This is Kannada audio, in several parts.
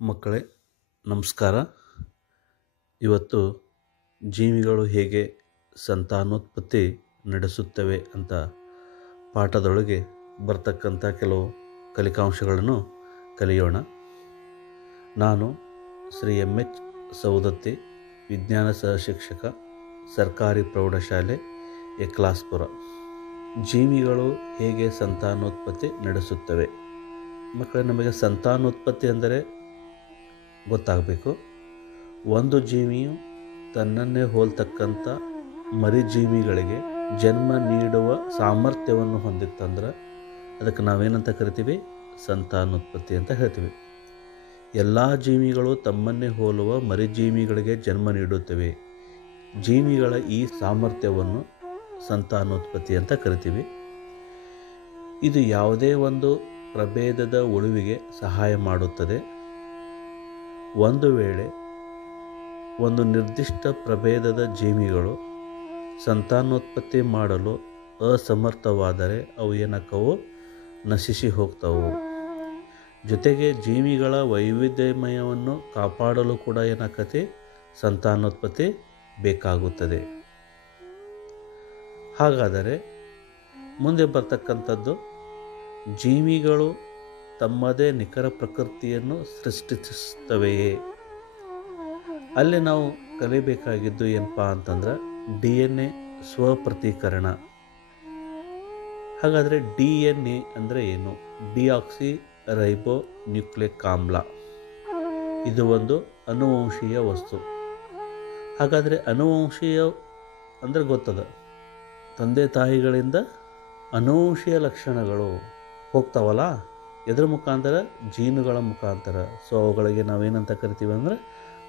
ಮಕ್ಕಳೇ ನಮಸ್ಕಾರ. ಇವತ್ತು ಜೀವಿಗಳು ಹೇಗೆ ಸಂತಾನೋತ್ಪತ್ತಿ ನಡೆಸುತ್ತವೆ ಅಂತ ಪಾಠದೊಳಗೆ ಬರ್ತಕ್ಕಂಥ ಕೆಲವು ಕಲಿಕಾಂಶಗಳನ್ನು ಕಲಿಯೋಣ. ನಾನು ಶ್ರೀ ಎಚ್ ಸೌದತ್ತಿ, ವಿಜ್ಞಾನ ಸಹಶಿಕ್ಷಕ, ಸರ್ಕಾರಿ ಪ್ರೌಢಶಾಲೆ ಯಕ್ಲಾಸ್ಪುರ. ಜೀವಿಗಳು ಹೇಗೆ ಸಂತಾನೋತ್ಪತ್ತಿ ನಡೆಸುತ್ತವೆ. ಮಕ್ಕಳೇ, ನಮಗೆ ಸಂತಾನೋತ್ಪತ್ತಿ ಅಂದರೆ ಗೊತ್ತಾಗಬೇಕು. ಒಂದು ಜೀವಿಯು ತನ್ನನ್ನೇ ಹೋಲ್ತಕ್ಕಂಥ ಮರಿಜೀವಿಗಳಿಗೆ ಜನ್ಮ ನೀಡುವ ಸಾಮರ್ಥ್ಯವನ್ನು ಹೊಂದಿತ್ತಂದ್ರೆ ಅದಕ್ಕೆ ನಾವೇನಂತ ಕರಿತೀವಿ? ಸಂತಾನೋತ್ಪತ್ತಿ ಅಂತ ಹೇಳ್ತೀವಿ. ಎಲ್ಲ ಜೀವಿಗಳು ತಮ್ಮನ್ನೇ ಹೋಲುವ ಮರಿಜೀವಿಗಳಿಗೆ ಜನ್ಮ ನೀಡುತ್ತವೆ. ಜೀವಿಗಳ ಈ ಸಾಮರ್ಥ್ಯವನ್ನು ಸಂತಾನೋತ್ಪತ್ತಿ ಅಂತ ಕರಿತೀವಿ. ಇದು ಯಾವುದೇ ಒಂದು ಪ್ರಭೇದದ ಉಳಿವಿಗೆ ಸಹಾಯ ಮಾಡುತ್ತದೆ. ಒಂದು ವೇಳೆ ಒಂದು ನಿರ್ದಿಷ್ಟ ಪ್ರಭೇದದ ಜೀವಿಗಳು ಸಂತಾನೋತ್ಪತ್ತಿ ಮಾಡಲು ಅಸಮರ್ಥವಾದರೆ ಅವು ಏನಾಕ್ಕವು? ನಶಿಸಿ ಹೋಗ್ತವು. ಜೊತೆಗೆ ಜೀವಿಗಳ ವೈವಿಧ್ಯಮಯವನ್ನು ಕಾಪಾಡಲು ಕೂಡ ಏನಾಕತಿ? ಸಂತಾನೋತ್ಪತ್ತಿ ಬೇಕಾಗುತ್ತದೆ. ಹಾಗಾದರೆ ಮುಂದೆ ಬರ್ತಕ್ಕಂಥದ್ದು, ಜೀವಿಗಳು ತಮ್ಮದೇ ನಿಖರ ಪ್ರಕೃತಿಯನ್ನು ಸೃಷ್ಟಿಸುತ್ತವೆಯೇ? ಅಲ್ಲಿ ನಾವು ಕಲಿಬೇಕಾಗಿದ್ದು ಏನಪ್ಪ ಅಂತಂದ್ರೆ DNA ಸ್ವಪ್ರತೀಕರಣ. ಹಾಗಾದರೆ DNA ಅಂದರೆ ಏನು? ಡಿಆಕ್ಸಿ ರೈಬೋ ನ್ಯೂಕ್ಲಿಕ್ ಆಮ್ಲ. ಇದು ಒಂದು ಅನುವಂಶೀಯ ವಸ್ತು. ಹಾಗಾದರೆ ಅನುವಂಶೀಯ ಅಂದರೆ ಗೊತ್ತದ, ತಂದೆ ತಾಯಿಗಳಿಂದ ಅನುವಂಶೀಯ ಲಕ್ಷಣಗಳು ಹೋಗ್ತಾವಲ್ಲ, ಎದ್ರ ಮುಖಾಂತರ? ಜೀನುಗಳ ಮುಖಾಂತರ. ಸೊ ಅವುಗಳಿಗೆ ನಾವೇನಂತ ಕರಿತೀವಿ ಅಂದರೆ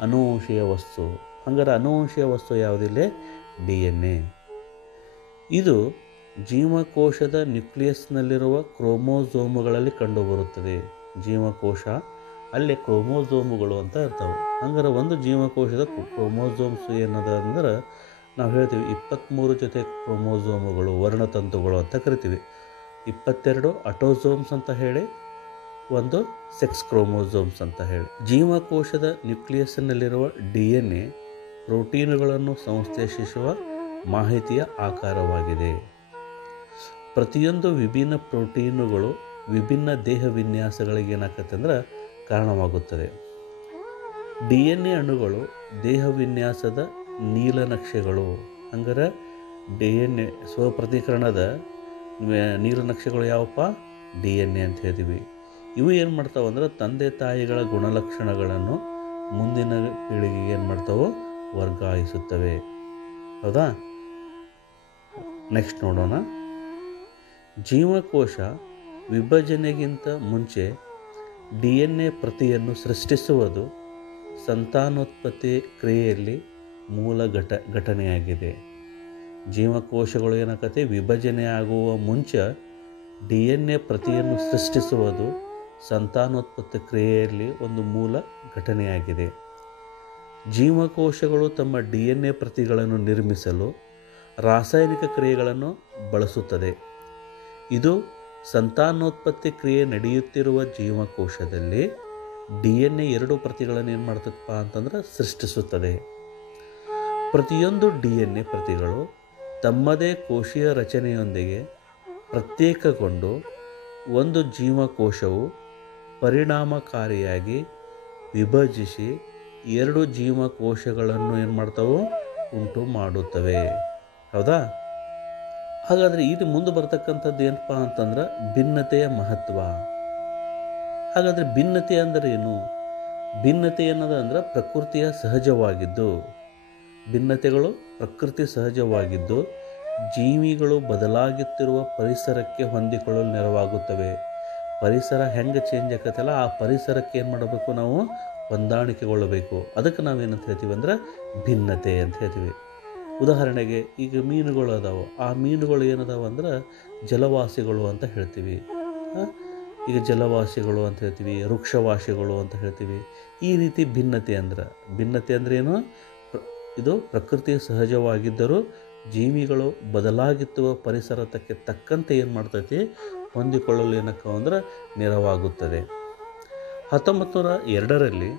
ಅನುವಂಶೀಯ ವಸ್ತು. ಹಂಗಾರೆ ಅನುವಂಶೀಯ ವಸ್ತು ಯಾವುದಿಲ್ಲ? DNA. ಇದು ಜೀವಕೋಶದ ನ್ಯೂಕ್ಲಿಯಸ್ನಲ್ಲಿರುವ ಕ್ರೋಮೋಸೋಮುಗಳಲ್ಲಿ ಕಂಡುಬರುತ್ತದೆ. ಜೀವಕೋಶ ಅಲ್ಲಿ ಕ್ರೋಮೋಸೋಮುಗಳು ಅಂತ ಇರ್ತವೆ. ಹಂಗಾರೆ ಒಂದು ಜೀವಕೋಶದ ಕ್ರೋಮೋಸೋಮ್ಸ್ ಏನದ ಅಂದ್ರೆ ನಾವು ಹೇಳ್ತೀವಿ 23 ಜೊತೆ ಕ್ರೋಮೋಸೋಮುಗಳು, ವರ್ಣತಂತುಗಳು ಅಂತ ಕರಿತೀವಿ. 22 ಅಟೋಸೋಮ್ಸ್ ಅಂತ ಹೇಳಿ, ಒಂದು ಸೆಕ್ಸ್ ಕ್ರೋಮೋಸೋಮ್ಸ್ ಅಂತ ಹೇಳಿ. ಜೀವಕೋಶದ ನ್ಯೂಕ್ಲಿಯಸ್ನಲ್ಲಿರುವ DNA ಪ್ರೋಟೀನುಗಳನ್ನು ಸಂಶ್ಲೇಷಿಸುವ ಮಾಹಿತಿಯ ಆಕಾರವಾಗಿದೆ. ಪ್ರತಿಯೊಂದು ವಿಭಿನ್ನ ಪ್ರೋಟೀನುಗಳು ವಿಭಿನ್ನ ದೇಹ ವಿನ್ಯಾಸಗಳಿಗೆ ಏನಾಗತ್ತೆ ಅಂದ್ರೆ ಕಾರಣವಾಗುತ್ತದೆ. DNA ಅಣುಗಳು ದೇಹ ವಿನ್ಯಾಸದ ನೀಲನಕ್ಷೆಗಳು. ಹಂಗಾರೆ DNA ಸ್ವಪ್ರತೀಕರಣದ ನೀಲನಕ್ಷೆಗಳು ಯಾವಪ್ಪ? DNA ಅಂತ ಹೇಳ್ತೀವಿ. ಇವು ಏನು ಮಾಡ್ತಾವೆ ಅಂದ್ರೆ ತಂದೆ ತಾಯಿಗಳ ಗುಣಲಕ್ಷಣಗಳನ್ನು ಮುಂದಿನ ಪೀಳಿಗೆಗೆ ಏನು ಮಾಡ್ತಾವೆ? ವರ್ಗಾಯಿಸುತ್ತವೆ. ಹೌದಾ? ನೆಕ್ಸ್ಟ್ ನೋಡೋಣ. ಜೀವಕೋಶ ವಿಭಜನೆಗಿಂತ ಮುಂಚೆ DNA ಪ್ರತಿಯನ್ನು ಸೃಷ್ಟಿಸುವುದು ಸಂತಾನೋತ್ಪತ್ತಿ ಕ್ರಿಯೆಯಲ್ಲಿ ಮೂಲ ಘಟನೆಯಾಗಿದೆ. ಜೀವಕೋಶಗಳು ಏನಾಗತ್ತೆ? ವಿಭಜನೆ ಆಗುವ ಮುಂಚೆ DNA ಪ್ರತಿಯನ್ನು ಸೃಷ್ಟಿಸುವುದು ಸಂತಾನೋತ್ಪತ್ತಿ ಕ್ರಿಯೆಯಲ್ಲಿ ಒಂದು ಮೂಲ ಘಟನೆಯಾಗಿದೆ. ಜೀವಕೋಶಗಳು ತಮ್ಮ DNA ಪ್ರತಿಗಳನ್ನು ನಿರ್ಮಿಸಲು ರಾಸಾಯನಿಕ ಕ್ರಿಯೆಗಳನ್ನು ಬಳಸುತ್ತದೆ. ಇದು ಸಂತಾನೋತ್ಪತ್ತಿ ಕ್ರಿಯೆ ನಡೆಯುತ್ತಿರುವ ಜೀವಕೋಶದಲ್ಲಿ DNA 2 ಪ್ರತಿಗಳನ್ನು ಏನು ಮಾಡ್ತದಪ್ಪ ಅಂತಂದ್ರೆ ಸೃಷ್ಟಿಸುತ್ತದೆ. ಪ್ರತಿಯೊಂದು DNA ಪ್ರತಿಗಳು ತಮ್ಮದೇ ಕೋಶೀಯ ರಚನೆಯೊಂದಿಗೆ ಪ್ರತ್ಯೇಕಗೊಂಡು ಒಂದು ಜೀವಕೋಶವು ಪರಿಣಾಮಕಾರಿಯಾಗಿ ವಿಭಜಿಸಿ 2 ಜೀವಕೋಶಗಳನ್ನು ಏನು ಮಾಡ್ತಾವೆ? ಉಂಟು ಮಾಡುತ್ತವೆ. ಹೌದಾ? ಹಾಗಾದರೆ ಇದು ಮುಂದೆ ಬರ್ತಕ್ಕಂಥದ್ದು ಏನಪ್ಪ ಅಂತಂದ್ರೆ ಭಿನ್ನತೆಯ ಮಹತ್ವ. ಹಾಗಾದರೆ ಭಿನ್ನತೆ ಅಂದರೆ ಏನು? ಭಿನ್ನತೆ ಅನ್ನೋದಂದ್ರೆ ಪ್ರಕೃತಿಯ ಸಹಜವಾಗಿದ್ದು, ಭಿನ್ನತೆಗಳು ಪ್ರಕೃತಿ ಸಹಜವಾಗಿದ್ದು ಜೀವಿಗಳು ಬದಲಾಗುತ್ತಿರುವ ಪರಿಸರಕ್ಕೆ ಹೊಂದಿಕೊಳ್ಳಲು ನೆರವಾಗುತ್ತವೆ. ಪರಿಸರ ಹೆಂಗೆ ಚೇಂಜ್ ಆಕತ್ತಲ್ಲ, ಆ ಪರಿಸರಕ್ಕೆ ಏನು ಮಾಡಬೇಕು? ನಾವು ಹೊಂದಾಣಿಕೆಗೊಳ್ಳಬೇಕು. ಅದಕ್ಕೆ ನಾವೇನಂತ ಹೇಳ್ತೀವಿ ಅಂದ್ರೆ ಭಿನ್ನತೆ ಅಂತ ಹೇಳ್ತೀವಿ. ಉದಾಹರಣೆಗೆ ಈಗ ಮೀನುಗಳು ಅದಾವೆ. ಆ ಮೀನುಗಳು ಏನದಾವ ಅಂದ್ರೆ ಜಲವಾಸಿಗಳು ಅಂತ ಹೇಳ್ತೀವಿ. ಈಗ ಜಲವಾಸಿಗಳು ಅಂತ ಹೇಳ್ತೀವಿ, ವೃಕ್ಷವಾಸಿಗಳು ಅಂತ ಹೇಳ್ತೀವಿ. ಈ ರೀತಿ ಭಿನ್ನತೆ ಅಂದ್ರೆ ಏನು? ಇದು ಪ್ರಕೃತಿ ಸಹಜವಾಗಿದ್ದರೂ ಜೀವಿಗಳು ಬದಲಾಗುತ್ತಿರುವ ಪರಿಸರಕ್ಕೆ ತಕ್ಕಂತೆ ಏನು ಮಾಡ್ತೈತಿ? ಹೊಂದಿಕೊಳ್ಳಲು ಏನಕ್ಕ ಅಂದ್ರೆ ನೆರವಾಗುತ್ತದೆ. 1902ರಲ್ಲಿ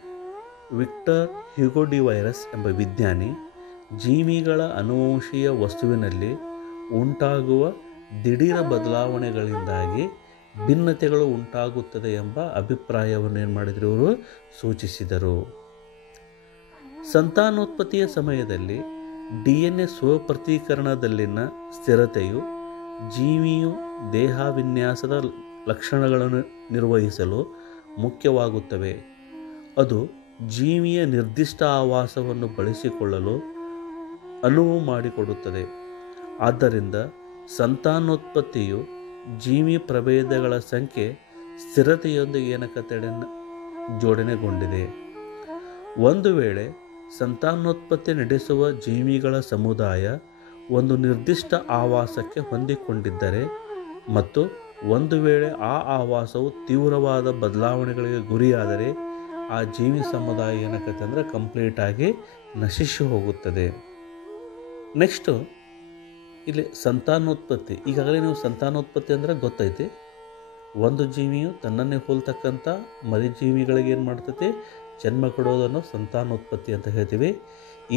ವಿಕ್ಟರ್ ಹ್ಯೂಗೋ ಡಿ ವೈರಸ್ ಎಂಬ ವಿಜ್ಞಾನಿ ಜೀವಿಗಳ ಅನುವಂಶೀಯ ವಸ್ತುವಿನಲ್ಲಿ ಉಂಟಾಗುವ ದಿಢೀರ ಬದಲಾವಣೆಗಳಿಂದಾಗಿ ಭಿನ್ನತೆಗಳು ಉಂಟಾಗುತ್ತದೆ ಎಂಬ ಅಭಿಪ್ರಾಯವನ್ನು ಏನು ಮಾಡಿದರು, ಇವರು ಸೂಚಿಸಿದರು. ಸಂತಾನೋತ್ಪತ್ತಿಯ ಸಮಯದಲ್ಲಿ DNA ಸ್ವಪ್ರತೀಕರಣದಲ್ಲಿನ ಸ್ಥಿರತೆಯು ಜೀವಿಯು ದೇಹವಿನ್ಯಾಸದ ಲಕ್ಷಣಗಳನ್ನು ನಿರ್ವಹಿಸಲು ಮುಖ್ಯವಾಗುತ್ತವೆ. ಅದು ಜೀವಿಯ ನಿರ್ದಿಷ್ಟ ಆವಾಸವನ್ನು ಬಳಸಿಕೊಳ್ಳಲು ಅನುವು ಮಾಡಿಕೊಡುತ್ತದೆ. ಆದ್ದರಿಂದ ಸಂತಾನೋತ್ಪತ್ತಿಯು ಜೀವಿ ಪ್ರಭೇದಗಳ ಸಂಖ್ಯೆ ಸ್ಥಿರತೆಯೊಂದಿಗೆ ಜೋಡಣೆಗೊಂಡಿದೆ. ಒಂದು ವೇಳೆ ಸಂತಾನೋತ್ಪತ್ತಿ ನಡೆಸುವ ಜೀವಿಗಳ ಸಮುದಾಯ ಒಂದು ನಿರ್ದಿಷ್ಟ ಆವಾಸಕ್ಕೆ ಹೊಂದಿಕೊಂಡಿದ್ದರೆ ಮತ್ತು ಒಂದು ವೇಳೆ ಆ ಆವಾಸವು ತೀವ್ರವಾದ ಬದಲಾವಣೆಗಳಿಗೆ ಗುರಿಯಾದರೆ ಆ ಜೀವಿ ಸಮುದಾಯ ಕಂಪ್ಲೀಟಾಗಿ ನಶಿಸಿ ಹೋಗುತ್ತದೆ. ನೆಕ್ಸ್ಟು ಇಲ್ಲಿ ಸಂತಾನೋತ್ಪತ್ತಿ. ಈಗಾಗಲೇ ನೀವು ಸಂತಾನೋತ್ಪತ್ತಿ ಅಂದರೆ ಗೊತ್ತೈತಿ. ಒಂದು ಜೀವಿಯು ತನ್ನನ್ನೇ ಹೋಲ್ತಕ್ಕಂಥ ಮರಿಜೀವಿಗಳಿಗೆ ಏನು ಮಾಡ್ತೈತಿ, ಜನ್ಮ ಕೊಡೋದನ್ನು ಸಂತಾನೋತ್ಪತ್ತಿ ಅಂತ ಹೇಳ್ತೀವಿ.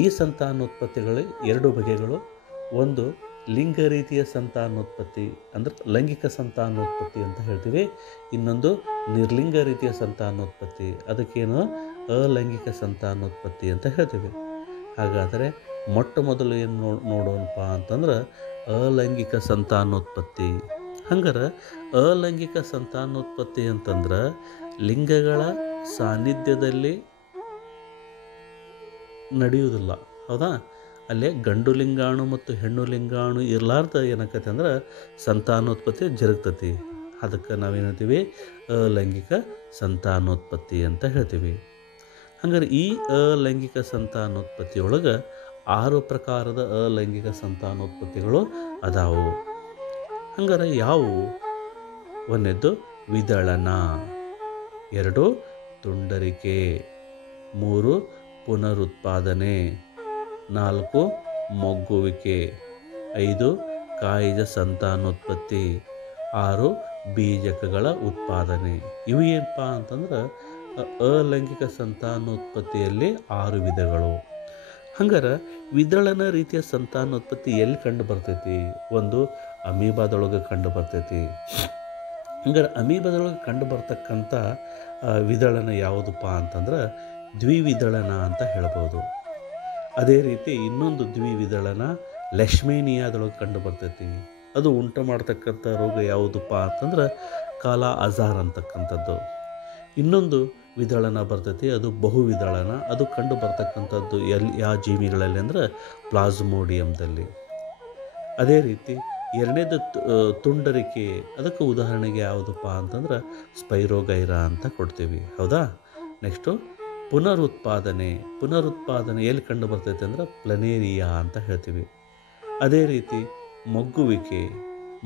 ಈ ಸಂತಾನೋತ್ಪತ್ತಿಗಳು ಎರಡು ಬಗೆಗಳು. ಒಂದು ಲಿಂಗ ರೀತಿಯ ಸಂತಾನೋತ್ಪತ್ತಿ ಅಂದರೆ ಲೈಂಗಿಕ ಸಂತಾನೋತ್ಪತ್ತಿ ಅಂತ ಹೇಳ್ತೀವಿ. ಇನ್ನೊಂದು ನಿರ್ಲಿಂಗ ರೀತಿಯ ಸಂತಾನೋತ್ಪತ್ತಿ, ಅದಕ್ಕೇನು ಅಲೈಂಗಿಕ ಸಂತಾನೋತ್ಪತ್ತಿ ಅಂತ ಹೇಳ್ತೀವಿ. ಹಾಗಾದರೆ ಮೊಟ್ಟ ಮೊದಲು ಏನು ನೋಡೋಣಪ್ಪ ಅಂತಂದ್ರೆ ಅಲೈಂಗಿಕ ಸಂತಾನೋತ್ಪತ್ತಿ. ಹಂಗಾರೆ ಅಲೈಂಗಿಕ ಸಂತಾನೋತ್ಪತ್ತಿ ಅಂತಂದ್ರೆ ಲಿಂಗಗಳ ಸಾನ್ನಿಧ್ಯದಲ್ಲಿ ನಡೆಯುವುದಿಲ್ಲ, ಹೌದಾ? ಅಲ್ಲೇ ಗಂಡು ಲಿಂಗಾಣು ಮತ್ತು ಹೆಣ್ಣು ಲಿಂಗಾಣು ಇರಲಾರ್ದ ಏನಕ್ಕೈತೆ ಅಂದ್ರೆ ಸಂತಾನೋತ್ಪತ್ತಿ ಜರುಗ್ತತಿ. ಅದಕ್ಕೆ ನಾವೇನಂತೀವಿ, ಅಲೈಂಗಿಕ ಸಂತಾನೋತ್ಪತ್ತಿ ಅಂತ ಹೇಳ್ತೀವಿ. ಹಂಗಾರೆ ಈ ಅಲೈಂಗಿಕ ಸಂತಾನೋತ್ಪತ್ತಿಯೊಳಗೆ 6 ಪ್ರಕಾರದ ಅಲೈಂಗಿಕ ಸಂತಾನೋತ್ಪತ್ತಿಗಳು ಅದಾವು. ಹಂಗಾರೆ ಯಾವುವು? ಒಂದನೇದ್ದು ವಿದಳನ, 2 ತುಂಡರಿಕೆ, 3 ಪುನರುತ್ಪಾದನೆ, 4 ಮೊಗ್ಗುವಿಕೆ, 5 ಕಾಯಿಜ ಸಂತಾನೋತ್ಪತ್ತಿ, 6 ಬೀಜಕಗಳ ಉತ್ಪಾದನೆ. ಇವು ಏನಪ್ಪ ಅಂತಂದ್ರೆ ಅಲೈಂಗಿಕ ಸಂತಾನೋತ್ಪತ್ತಿಯಲ್ಲಿ 6 ವಿಧಗಳು. ಹಂಗಾರೆ ವಿದಳನ ರೀತಿಯ ಸಂತಾನೋತ್ಪತ್ತಿ ಎಲ್ಲಿ ಕಂಡು ಬರ್ತೈತಿ? ಒಂದು ಅಮೀಬಾದೊಳಗೆ ಕಂಡು ಬರ್ತೈತಿ. ಹಂಗಾರೆ ಅಮೀಬಾದೊಳಗೆ ಕಂಡು ಬರ್ತಕ್ಕಂಥ ವಿದಳನ ಯಾವುದಪ್ಪ ಅಂತಂದ್ರೆ ದ್ವಿವಿದಳನ ಅಂತ ಹೇಳ್ಬೋದು. ಅದೇ ರೀತಿ ಇನ್ನೊಂದು ದ್ವಿವಿದಳನ ಲೆಶ್ಮೇನಿಯಾದೊಳಗೆ ಕಂಡು ಬರ್ತೈತಿ. ಅದು ಉಂಟು ಮಾಡ್ತಕ್ಕಂಥ ರೋಗ ಯಾವುದಪ್ಪ ಅಂತಂದ್ರೆ ಕಾಲಾ ಅಜಾರ್ ಅಂತಕ್ಕಂಥದ್ದು. ಇನ್ನೊಂದು ವಿದಳನ ಬರ್ತೈತಿ, ಅದು ಬಹುವಿದಳನ. ಅದು ಕಂಡು ಬರ್ತಕ್ಕಂಥದ್ದು ಯಾವ ಜೀವಿಗಳಲ್ಲಿ ಅಂದರೆ ಪ್ಲಾಸ್ಮೋಡಿಯಮ್ದಲ್ಲಿ. ಅದೇ ರೀತಿ ಎರಡನೇದು ತುಂಡರಿಕೆ, ಅದಕ್ಕೆ ಉದಾಹರಣೆಗೆ ಯಾವುದಪ್ಪ ಅಂತಂದ್ರೆ ಸ್ಪೈರೋಗೈರಾ ಅಂತ ಕೊಡ್ತೀವಿ, ಹೌದಾ? ನೆಕ್ಸ್ಟು ಪುನರುತ್ಪಾದನೆ ಎಲ್ಲಿ ಕಂಡು ಬರ್ತೈತೆ ಅಂದರೆ ಪ್ಲನೇರಿಯಾ ಅಂತ ಹೇಳ್ತೀವಿ. ಅದೇ ರೀತಿ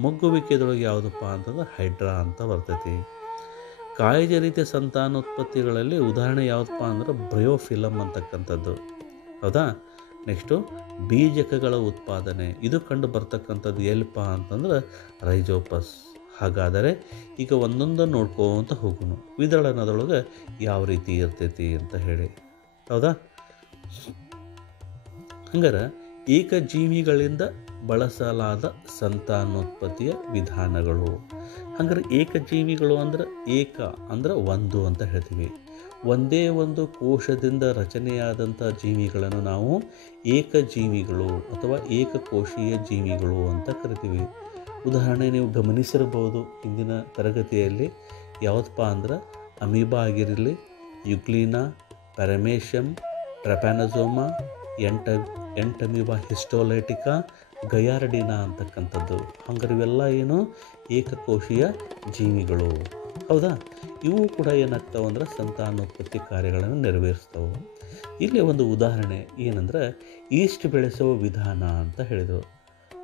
ಮೊಗ್ಗುವಿಕೆದೊಳಗೆ ಯಾವುದಪ್ಪ ಅಂತಂದ್ರೆ ಹೈಡ್ರಾ ಅಂತ ಬರ್ತೈತಿ. ಕಾಯಿಜ ರೀತಿಯ ಸಂತಾನೋತ್ಪತ್ತಿಗಳಲ್ಲಿ ಉದಾಹರಣೆ ಯಾವುದಪ್ಪ ಅಂದ್ರೆ ಬ್ರಯೋಫಿಲಮ್ ಅಂತಕ್ಕಂಥದ್ದು, ಹೌದಾ? ನೆಕ್ಸ್ಟು ಬೀಜಕಗಳ ಉತ್ಪಾದನೆ, ಇದು ಕಂಡು ಬರ್ತಕ್ಕಂಥದ್ದು ಎಲ್ಲಿಪ್ಪ ಅಂತಂದ್ರೆ ರೈಜೋಪಸ್. ಹಾಗಾದರೆ ಈಗ ಒಂದೊಂದು ನೋಡ್ಕೋತ ಹೋಗೋಣ, ವಿದಳನದೊಳಗೆ ಯಾವ ರೀತಿ ಇರ್ತೈತಿ ಅಂತ ಹೇಳಿ, ಹೌದಾ? ಹಂಗಾರೆ ಏಕಜೀವಿಗಳಿಂದ ಬಳಸಲಾದ ಸಂತಾನೋತ್ಪತ್ತಿಯ ವಿಧಾನಗಳು. ಹಂಗಾರೆ ಏಕಜೀವಿಗಳು ಅಂದ್ರೆ ಒಂದು ಅಂತ ಹೇಳ್ತೀವಿ. ಒಂದೇ ಒಂದು ಕೋಶದಿಂದ ರಚನೆಯಾದಂಥ ಜೀವಿಗಳನ್ನು ನಾವು ಏಕಜೀವಿಗಳು ಅಥವಾ ಏಕಕೋಶೀಯ ಜೀವಿಗಳು ಅಂತ ಕರಿತೀವಿ. ಉದಾಹರಣೆ ನೀವು ಗಮನಿಸಿರಬಹುದು ಹಿಂದಿನ ತರಗತಿಯಲ್ಲಿ, ಯಾವುದಪ್ಪ ಅಂದ್ರೆ ಅಮೀಬಾ ಆಗಿರಲಿ, ಯುಗ್ಲಿನಾ, ಪ್ಯಾರಮೇಷಿಯಮ್, ಟ್ರೆಪ್ಯಾನೋಸೋಮಾ, ಎಂಟಮೀಬಾ ಹಿಸ್ಟೋಲೈಟಿಕಾ, ಗಯಾರ್ಡಿನಾ ಅಂತಕ್ಕಂಥದ್ದು. ಹಂಗಾರೆ ಇವೆಲ್ಲ ಏನು ಏಕಕೋಶೀಯ ಜೀವಿಗಳು, ಹೌದಾ? ಇವು ಕೂಡ ಏನಾಗ್ತಾವೆ ಅಂದ್ರೆ ಸಂತಾನೋತ್ಪತ್ತಿ ಕಾರ್ಯಗಳನ್ನು ನೆರವೇರಿಸ್ತವೆ. ಇಲ್ಲಿ ಒಂದು ಉದಾಹರಣೆ ಏನಂದ್ರೆ ಈಸ್ಟ್ ಬೆಳೆಸುವ ವಿಧಾನ ಅಂತ ಹೇಳಿದರು.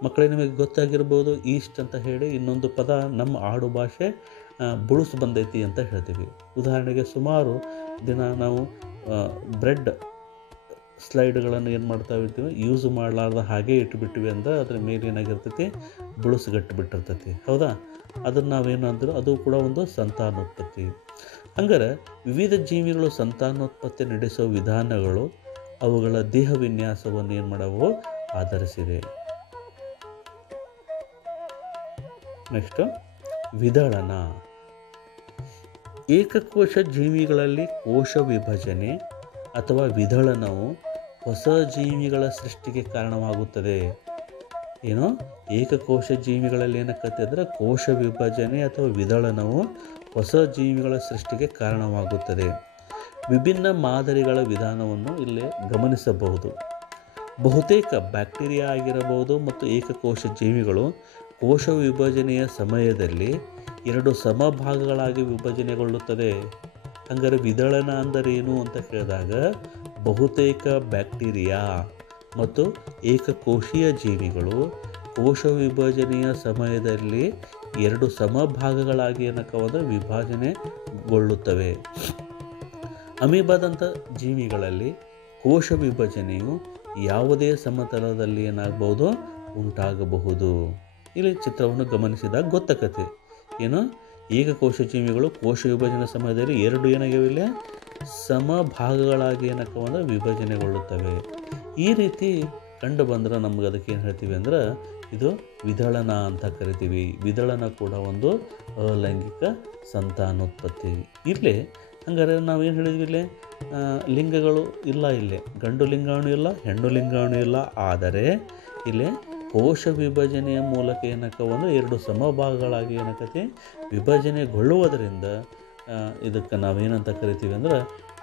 ಮಕ್ಕಳೇ, ನಿಮಗೆ ಗೊತ್ತಾಗಿರ್ಬೋದು, ಈಸ್ಟ್ ಅಂತ ಹೇಳಿ ಇನ್ನೊಂದು ಪದ ನಮ್ಮ ಆಡು ಭಾಷೆ ಬುಳುಸು ಬಂದೈತಿ ಅಂತ ಹೇಳ್ತೀವಿ. ಉದಾಹರಣೆಗೆ ಸುಮಾರು ದಿನ ನಾವು ಬ್ರೆಡ್ ಸ್ಲೈಡ್ಗಳನ್ನು ಏನು ಮಾಡ್ತಾ ಇರ್ತೀವಿ, ಯೂಸ್ ಮಾಡಲಾರ್ದ ಹಾಗೆ ಇಟ್ಬಿಟ್ಟಿವಿ ಅಂದ್ರೆ ಅದ್ರ ಮೇಲೆ ಏನಾಗಿರ್ತೈತಿ, ಬುಳುಸು ಗಟ್ಟಿ ಬಿಟ್ಟಿರ್ತೈತಿ, ಹೌದಾ? ಅದನ್ನು ನಾವೇನಂದ್ರೆ ಅದು ಕೂಡ ಒಂದು ಸಂತಾನೋತ್ಪತ್ತಿ. ಹಂಗಾರೆ ವಿವಿಧ ಜೀವಿಗಳು ಸಂತಾನೋತ್ಪತ್ತಿ ನಡೆಸೋ ವಿಧಾನಗಳು ಅವುಗಳ ದೇಹ ವಿನ್ಯಾಸವನ್ನು ಏನು ಮಾಡವು ಆಧರಿಸಿದೆ. ನೆಕ್ಸ್ಟ್ ವಿದಳನ. ಏಕಕೋಶ ಜೀವಿಗಳಲ್ಲಿ ಕೋಶ ವಿಭಜನೆ ಅಥವಾ ವಿದಳನವು ಹೊಸ ಜೀವಿಗಳ ಸೃಷ್ಟಿಗೆ ಕಾರಣವಾಗುತ್ತದೆ. ಏನು ಏಕಕೋಶ ಜೀವಿಗಳಲ್ಲಿ ಏನಕ್ಕತ್ತೆ ಅಂದರೆ ಕೋಶ ವಿಭಜನೆ ಅಥವಾ ವಿದಳನವು ಹೊಸ ಜೀವಿಗಳ ಸೃಷ್ಟಿಗೆ ಕಾರಣವಾಗುತ್ತದೆ. ವಿಭಿನ್ನ ಮಾದರಿಗಳ ವಿಧಾನವನ್ನು ಇಲ್ಲಿ ಗಮನಿಸಬಹುದು. ಬಹುತೇಕ ಬ್ಯಾಕ್ಟೀರಿಯಾ ಆಗಿರಬಹುದು ಮತ್ತು ಏಕಕೋಶ ಜೀವಿಗಳು ಕೋಶ ವಿಭಜನೆಯ ಸಮಯದಲ್ಲಿ 2 ಸಮಭಾಗಗಳಾಗಿ ವಿಭಜನೆಗೊಳ್ಳುತ್ತದೆ. ಹಂಗಾರೆ ವಿದಳನ ಅಂದರೆ ಏನು ಅಂತ ಕೇಳಿದಾಗ ಬಹುತೇಕ ಬ್ಯಾಕ್ಟೀರಿಯಾ ಮತ್ತು ಏಕಕೋಶೀಯ ಜೀವಿಗಳು ಕೋಶ ವಿಭಜನೆಯ ಸಮಯದಲ್ಲಿ 2 ಸಮಭಾಗಗಳಾಗಿ ಏನಕ್ಕವಂದ್ರೆ ವಿಭಜನೆಗೊಳ್ಳುತ್ತವೆ. ಅಮೀಬಾದಂಥ ಜೀವಿಗಳಲ್ಲಿ ಕೋಶ ವಿಭಜನೆಯು ಯಾವುದೇ ಸಮತಲದಲ್ಲಿ ಏನಾಗಬಹುದು ಉಂಟಾಗಬಹುದು. ಇಲ್ಲಿ ಚಿತ್ರವನ್ನು ಗಮನಿಸಿದಾಗ ಗೊತ್ತಾಗತ್ತೆ. ಏನು ಏಕಕೋಶ ಜೀವಿಗಳು ಕೋಶ ವಿಭಜನೆ ಸಮಯದಲ್ಲಿ 2 ಏನಾಗಿವೆ ಸಮಭಾಗಗಳಾಗಿ ಏನಕ್ಕವಂದ್ರೆ ವಿಭಜನೆಗೊಳ್ಳುತ್ತವೆ. ಈ ರೀತಿ ಕಂಡು ಬಂದ್ರೆ ನಮ್ಗೆ ಅದಕ್ಕೆ ಏನು ಹೇಳ್ತೀವಿ ಅಂದ್ರೆ ಇದು ವಿದಳನ ಅಂತ ಕರಿತೀವಿ. ವಿದಳನ ಕೂಡ ಒಂದು ಅಲೈಂಗಿಕ ಸಂತಾನೋತ್ಪತ್ತಿ. ಇಲ್ಲೇ ಹಂಗಾರೆ ನಾವೇನು ಹೇಳಿದ್ವಿ, ಇಲ್ಲೇ ಲಿಂಗಗಳು ಇಲ್ಲ, ಇಲ್ಲೇ ಗಂಡು ಲಿಂಗಾಣು ಇಲ್ಲ, ಹೆಣ್ಣು ಲಿಂಗಾಣು ಇಲ್ಲ. ಆದರೆ ಇಲ್ಲೇ ಕೋಶ ವಿಭಜನೆಯ ಮೂಲಕ ಏನಕ್ಕವಂದ್ರೆ 2 ಸಮಭಾಗಗಳಾಗಿ ಏನಕ್ಕತಿ ವಿಭಜನೆಗೊಳ್ಳುವುದರಿಂದ ಇದಕ್ಕೆ ನಾವೇನಂತ ಕರಿತೀವಿ ಅಂದ್ರೆ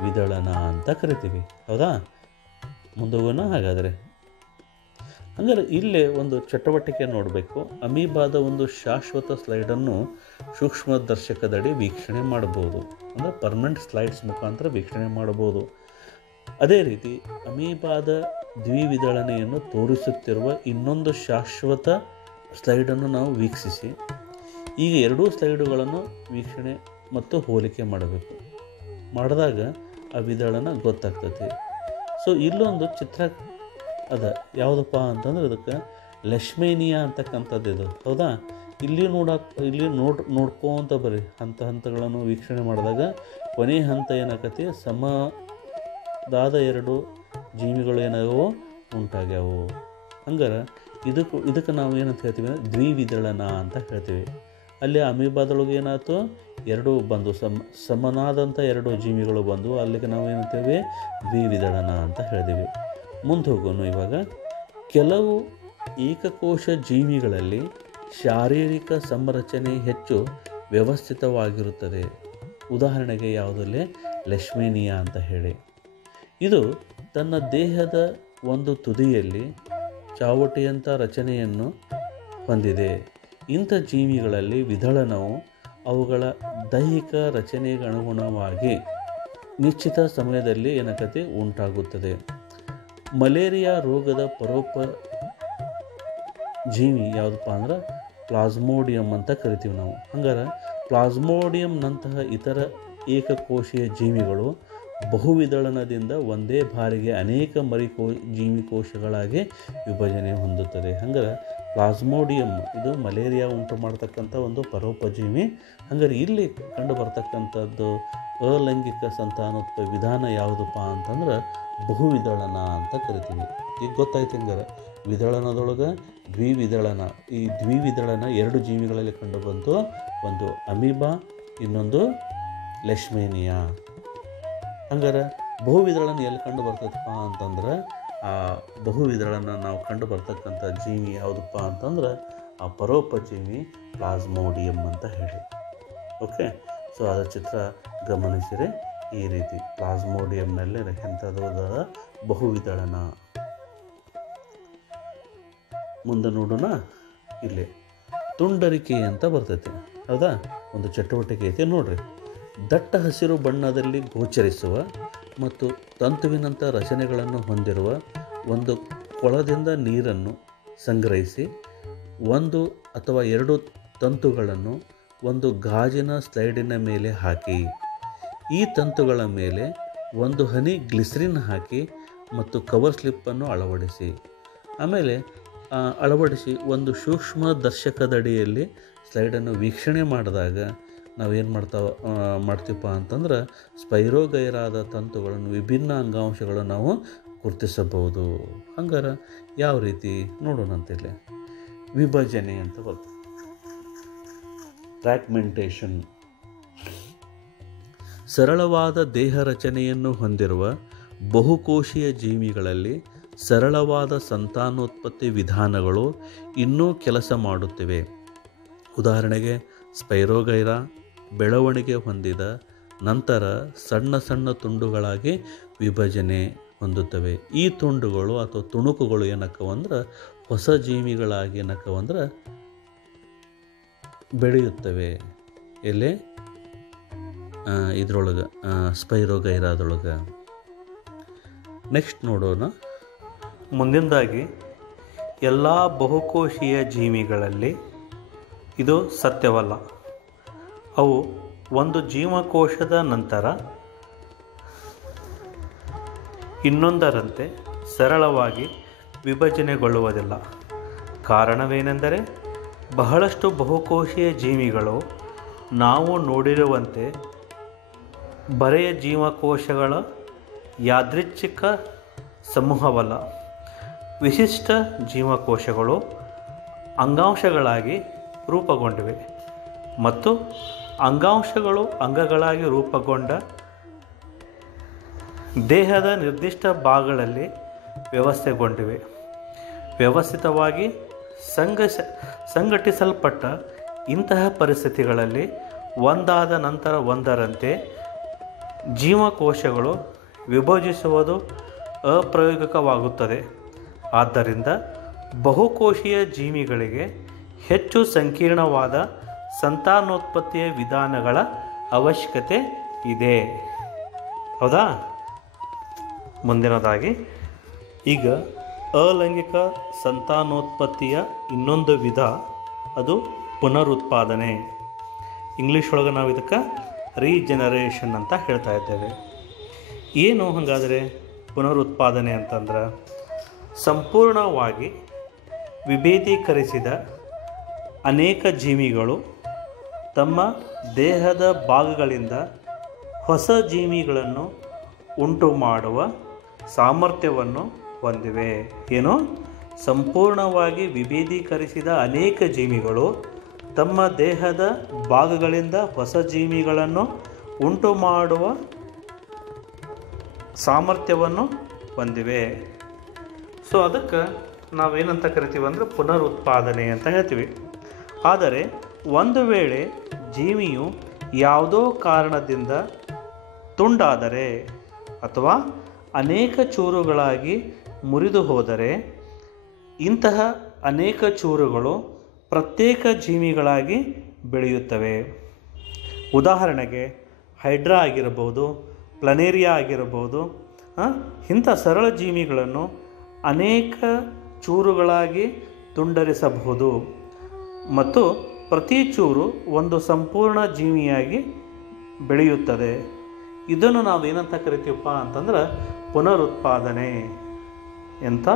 ವಿದಳನ ಅಂತ ಕರಿತೀವಿ. ಹೌದಾ? ಮುಂದೋಗೋಣ. ಹಾಗಾದರೆ ಹಂಗಾರೆ ಇಲ್ಲೇ ಒಂದು ಚಟುವಟಿಕೆ ನೋಡಬೇಕು. ಅಮೀಬಾದ ಒಂದು ಶಾಶ್ವತ ಸ್ಲೈಡನ್ನು ಸೂಕ್ಷ್ಮದರ್ಶಕದಡಿ ವೀಕ್ಷಣೆ ಮಾಡಬಹುದು. ಅಂದರೆ ಪರ್ಮನೆಂಟ್ ಸ್ಲೈಡ್ಸ್ ಮುಖಾಂತರ ವೀಕ್ಷಣೆ ಮಾಡಬಹುದು. ಅದೇ ರೀತಿ ಅಮೀಬಾದ ದ್ವಿವಿದಳನೆಯನ್ನು ತೋರಿಸುತ್ತಿರುವ ಇನ್ನೊಂದು ಶಾಶ್ವತ ಸ್ಲೈಡನ್ನು ನಾವು ವೀಕ್ಷಿಸಿ ಈಗ 2 ಸ್ಲೈಡುಗಳನ್ನು ವೀಕ್ಷಣೆ ಮತ್ತು ಹೋಲಿಕೆ ಮಾಡಬೇಕು. ಮಾಡಿದಾಗ ಆ ವಿದಳನ ಗೊತ್ತಾಗ್ತದೆ. ಸೊ ಇಲ್ಲೊಂದು ಚಿತ್ರ ಅದ, ಯಾವುದಪ್ಪ ಅಂತಂದ್ರೆ ಇದಕ್ಕೆ ಲೆಶ್ಮೇನಿಯಾ ಅಂತಕ್ಕಂಥದ್ದು ಇದು. ಹೌದಾ? ಇಲ್ಲಿ ನೋಡ್ಕೊಂತ ಬರ್ರಿ ಹಂತಗಳನ್ನು ವೀಕ್ಷಣೆ ಮಾಡಿದಾಗ ಕೊನೆ ಹಂತ ಏನಾಕತಿ ಸಮದಾದ 2 ಜೀವಿಗಳು ಏನಾಗವು ಉಂಟಾಗ್ಯಾವು. ಹಂಗಾರೆ ಇದಕ್ಕೆ ನಾವು ಏನಂತ ಹೇಳ್ತೀವಿ ಅಂದರೆ ದ್ವಿವಿದಳನ ಅಂತ ಹೇಳ್ತೀವಿ. ಅಲ್ಲಿ ಅಮೀಬಾದೊಳಗೆ ಏನಾಯ್ತು 2 ಬಂದು ಸಮನಾದಂಥ 2 ಜೀವಿಗಳು ಬಂದು ಅಲ್ಲಿಗೆ ನಾವು ಏನಂತೇವೆ ದ್ವಿವಿದಳನ ಅಂತ ಹೇಳ್ತೀವಿ. ಮುಂದೆ ಹೋಗೋಣ. ಇವಾಗ ಕೆಲವು ಏಕಕೋಶ ಜೀವಿಗಳಲ್ಲಿ ಶಾರೀರಿಕ ಸಂರಚನೆ ಹೆಚ್ಚು ವ್ಯವಸ್ಥಿತವಾಗಿರುತ್ತದೆ. ಉದಾಹರಣೆಗೆ ಯಾವುದಲ್ಲಿ ಲೆಶ್ಮೇನಿಯಾ ಅಂತ ಹೇಳಿ. ಇದು ತನ್ನ ದೇಹದ ಒಂದು ತುದಿಯಲ್ಲಿ ಚಾವಟಿಯಂಥ ರಚನೆಯನ್ನು ಹೊಂದಿದೆ. ಇಂಥ ಜೀವಿಗಳಲ್ಲಿ ವಿದಳನವು ಅವುಗಳ ದೈಹಿಕ ರಚನೆಗೆ ಅನುಗುಣವಾಗಿ ನಿಶ್ಚಿತ ಸಮಯದಲ್ಲಿ ಏನಕತೆ ಉಂಟಾಗುತ್ತದೆ. ಮಲೇರಿಯಾ ರೋಗದ ಪರೋಪ ಜೀವಿ ಯಾವುದಪ್ಪ ಅಂದ್ರೆ ಪ್ಲಾಸ್ಮೋಡಿಯಂ ಅಂತ ಕರಿತೀವಿ ನಾವು. ಹಂಗಾರೆ ಪ್ಲಾಸ್ಮೋಡಿಯಂನಂತಹ ಇತರ ಏಕಕೋಶೀಯ ಜೀವಿಗಳು ಬಹುವಿದಳನದಿಂದ ಒಂದೇ ಬಾರಿಗೆ ಅನೇಕ ಜೀವಿಕೋಶಗಳಾಗಿ ವಿಭಜನೆ ಹೊಂದುತ್ತದೆ. ಹಂಗಾರೆ ಪ್ಲಾಸ್ಮೋಡಿಯಂ ಇದು ಮಲೇರಿಯಾ ಉಂಟು ಮಾಡ್ತಕ್ಕಂಥ ಒಂದು ಪರೋಪಜೀವಿ. ಹಂಗಾರೆ ಇಲ್ಲಿ ಕಂಡು ಬರ್ತಕ್ಕಂಥದ್ದು ಅಲೈಂಗಿಕ ಸಂತಾನೋತ್ಪತ್ತಿ ವಿಧಾನ ಯಾವುದಪ್ಪ ಅಂತಂದ್ರೆ ಬಹುವಿದಳನ ಅಂತ ಕರಿತೀವಿ. ಈಗ ಗೊತ್ತಾಯ್ತು. ಹಂಗಾರೆ ವಿದಳನದೊಳಗೆ ದ್ವಿವಿದಳನ, ಈ ದ್ವಿವಿದಳನ 2 ಜೀವಿಗಳಲ್ಲಿ ಕಂಡು ಬಂತು. ಒಂದು ಅಮೀಬಾ, ಇನ್ನೊಂದು ಲೆಶ್ಮೇನಿಯಾ. ಹಂಗಾರೆ ಬಹುವಿದಳನ ಎಲ್ಲಿ ಕಂಡು ಬರ್ತದಪ್ಪ ಅಂತಂದ್ರೆ ಆ ಬಹುವಿದಳನ ನಾವು ಕಂಡು ಬರ್ತಕ್ಕಂಥ ಜೀವಿ ಯಾವುದಪ್ಪ ಅಂತಂದ್ರೆ ಆ ಪರೋಪಜೀವಿ ಪ್ಲಾಸ್ಮೋಡಿಯಂ ಅಂತ ಹೇಳಿ. ಓಕೆ. ಸೊ ಅದರ ಚಿತ್ರ ಗಮನಿಸಿರಿ. ಈ ರೀತಿ ಪ್ಲಾಸ್ಮೋಡಿಯಂನಲ್ಲಿ ಎಂಥದಾದ ಬಹುವಿದಳನ. ಮುಂದೆ ನೋಡೋಣ. ಇಲ್ಲಿ ತುಂಡರಿಕೆ ಅಂತ ಬರ್ತೈತೆ. ಹೌದಾ? ಒಂದು ಚಟುವಟಿಕೆ ಐತೆ ನೋಡ್ರಿ. ದಟ್ಟ ಹಸಿರು ಬಣ್ಣದಲ್ಲಿ ಗೋಚರಿಸುವ ಮತ್ತು ತಂತುವಿನಂಥ ರಚನೆಗಳನ್ನು ಹೊಂದಿರುವ ಒಂದು ಕೊಳದಿಂದ ನೀರನ್ನು ಸಂಗ್ರಹಿಸಿ 1 ಅಥವಾ 2 ತಂತುಗಳನ್ನು ಒಂದು ಗಾಜಿನ ಸ್ಲೈಡಿನ ಮೇಲೆ ಹಾಕಿ ಈ ತಂತುಗಳ ಮೇಲೆ 1 ಹನಿ ಗ್ಲಿಸರಿನ್ ಹಾಕಿ ಮತ್ತು ಕವರ್ ಸ್ಲಿಪ್ಪನ್ನು ಅಳವಡಿಸಿ. ಆಮೇಲೆ ಅಳವಡಿಸಿ ಒಂದು ಸೂಕ್ಷ್ಮ ದರ್ಶಕದಡಿಯಲ್ಲಿ ಸ್ಲೈಡನ್ನು ವೀಕ್ಷಣೆ ಮಾಡಿದಾಗ ನಾವೇನು ಮಾಡ್ತೀವಪ್ಪ ಅಂತಂದ್ರೆ ಸ್ಪೈರೋಗೈರಾದ ತಂತುಗಳನ್ನು ವಿಭಿನ್ನ ಅಂಗಾಂಶಗಳನ್ನು ನಾವು ಗುರುತಿಸಬಹುದು. ಹಂಗಾರೆ ಯಾವ ರೀತಿ ನೋಡೋಣ ಅಂತೇಳಿ ವಿಭಜನೆ ಅಂತ ಬರ್ತದೆ. ಫ್ರ್ಯಾಗ್ಮೆಂಟೇಷನ್ ಸರಳವಾದ ದೇಹ ರಚನೆಯನ್ನು ಹೊಂದಿರುವ ಬಹುಕೋಶೀಯ ಜೀವಿಗಳಲ್ಲಿ ಸರಳವಾದ ಸಂತಾನೋತ್ಪತ್ತಿ ವಿಧಾನಗಳು ಇನ್ನೂ ಕೆಲಸ ಮಾಡುತ್ತಿವೆ. ಉದಾಹರಣೆಗೆ ಸ್ಪೈರೋಗೈರಾ ಬೆಳವಣಿಗೆ ಹೊಂದಿದ ನಂತರ ಸಣ್ಣ ಸಣ್ಣ ತುಂಡುಗಳಾಗಿ ವಿಭಜನೆ ಹೊಂದುತ್ತವೆ. ಈ ತುಂಡುಗಳು ಅಥವಾ ತುಣುಕುಗಳು ಏನಕ್ಕವಂದ್ರೆ ಹೊಸ ಜೀವಿಗಳಾಗಿ ಏನಕ್ಕವಂದ್ರೆ ಬೆಳೆಯುತ್ತವೆ. ಎಲ್ಲೇ ಇದ್ರೊಳಗೆ ಸ್ಪೈರೋಗೈರಾದೊಳಗೆ. ನೆಕ್ಸ್ಟ್ ನೋಡೋಣ. ಮುಂದಿನದಾಗಿ ಎಲ್ಲ ಬಹುಕೋಶೀಯ ಜೀವಿಗಳಲ್ಲಿ ಇದು ಸತ್ಯವಲ್ಲ. ಅವು ಒಂದು ಜೀವಕೋಶದ ನಂತರ ಇನ್ನೊಂದರಂತೆ ಸರಳವಾಗಿ ವಿಭಜನೆಗೊಳ್ಳುವುದಿಲ್ಲ. ಕಾರಣವೇನೆಂದರೆ ಬಹಳಷ್ಟು ಬಹುಕೋಶೀಯ ಜೀವಿಗಳು ನಾವು ನೋಡಿರುವಂತೆ ಬರೆಯ ಜೀವಕೋಶಗಳ ಯಾದೃಚ್ಛಿಕ ಸಮೂಹವಲ್ಲ. ವಿಶಿಷ್ಟ ಜೀವಕೋಶಗಳು ಅಂಗಾಂಶಗಳಾಗಿ ರೂಪುಗೊಂಡಿವೆ ಮತ್ತು ಅಂಗಾಂಶಗಳು ಅಂಗಗಳಾಗಿ ರೂಪುಗೊಂಡ ದೇಹದ ನಿರ್ದಿಷ್ಟ ಭಾಗಗಳಲ್ಲಿ ವ್ಯವಸ್ಥೆಗೊಂಡಿವೆ. ವ್ಯವಸ್ಥಿತವಾಗಿ ಸಂಘಟಿಸಲ್ಪಟ್ಟ ಇಂತಹ ಪರಿಸ್ಥಿತಿಗಳಲ್ಲಿ ಒಂದಾದ ನಂತರ ಒಂದರಂತೆ ಜೀವಕೋಶಗಳು ವಿಭಜಿಸುವುದು ಅಪ್ರಾಯೋಗಿಕವಾಗುತ್ತದೆ. ಆದ್ದರಿಂದ ಬಹುಕೋಶೀಯ ಜೀವಿಗಳಿಗೆ ಹೆಚ್ಚು ಸಂಕೀರ್ಣವಾದ ಸಂತಾನೋತ್ಪತ್ತಿಯ ವಿಧಾನಗಳ ಅವಶ್ಯಕತೆ ಇದೆ. ಹೌದಾ? ಮುಂದಿನದಾಗಿ ಈಗ ಅಲೈಂಗಿಕ ಸಂತಾನೋತ್ಪತ್ತಿಯ ಇನ್ನೊಂದು ವಿಧ, ಅದು ಪುನರುತ್ಪಾದನೆ. ಇಂಗ್ಲೀಷ್ ಒಳಗೆ ನಾವು ಇದಕ್ಕೆ ರೀಜನರೇಷನ್ ಅಂತ ಹೇಳ್ತಾ ಇದ್ದೇವೆ. ಏನು ಹಾಗಾದರೆ ಪುನರುತ್ಪಾದನೆ ಅಂತಂದ್ರೆ ಸಂಪೂರ್ಣವಾಗಿ ವಿಭೇದೀಕರಿಸಿದ ಅನೇಕ ಜೀವಿಗಳು ತಮ್ಮ ದೇಹದ ಭಾಗಗಳಿಂದ ಹೊಸ ಜೀವಿಗಳನ್ನು ಉಂಟು ಮಾಡುವ ಸಾಮರ್ಥ್ಯವನ್ನು ಹೊಂದಿವೆ. ಏನು? ಸಂಪೂರ್ಣವಾಗಿ ವಿಭೇದೀಕರಿಸಿದ ಅನೇಕ ಜೀವಿಗಳು ತಮ್ಮ ದೇಹದ ಭಾಗಗಳಿಂದ ಹೊಸ ಜೀವಿಗಳನ್ನು ಉಂಟು ಮಾಡುವ ಸಾಮರ್ಥ್ಯವನ್ನು ಹೊಂದಿವೆ. ಸೊ ಅದಕ್ಕೆ ನಾವೇನಂತ ಕರಿತೀವಿ ಅಂದರೆ ಪುನರುತ್ಪಾದನೆ ಅಂತ ಹೇಳ್ತೀವಿ. ಆದರೆ ಒಂದು ವೇಳೆ ಜೀವಿಯು ಯಾವುದೋ ಕಾರಣದಿಂದ ತುಂಡಾದರೆ ಅಥವಾ ಅನೇಕ ಚೂರುಗಳಾಗಿ ಮುರಿದು ಹೋದರೆ ಇಂತಹ ಅನೇಕ ಚೂರುಗಳು ಪ್ರತ್ಯೇಕ ಜೀವಿಗಳಾಗಿ ಬೆಳೆಯುತ್ತವೆ. ಉದಾಹರಣೆಗೆ ಹೈಡ್ರಾ ಆಗಿರಬಹುದು, ಪ್ಲನೇರಿಯಾ ಆಗಿರಬಹುದು. ಇಂಥ ಸರಳ ಜೀವಿಗಳನ್ನು ಅನೇಕ ಚೂರುಗಳಾಗಿ ತುಂಡರಿಸಬಹುದು ಮತ್ತು ಪ್ರತಿ ಚೂರು ಒಂದು ಸಂಪೂರ್ಣ ಜೀವಿಯಾಗಿ ಬೆಳೆಯುತ್ತದೆ. ಇದನ್ನು ನಾವು ಕರಿತೀವಪ್ಪ ಅಂತಂದ್ರೆ ಪುನರುತ್ಪಾದನೆ ಅಂತ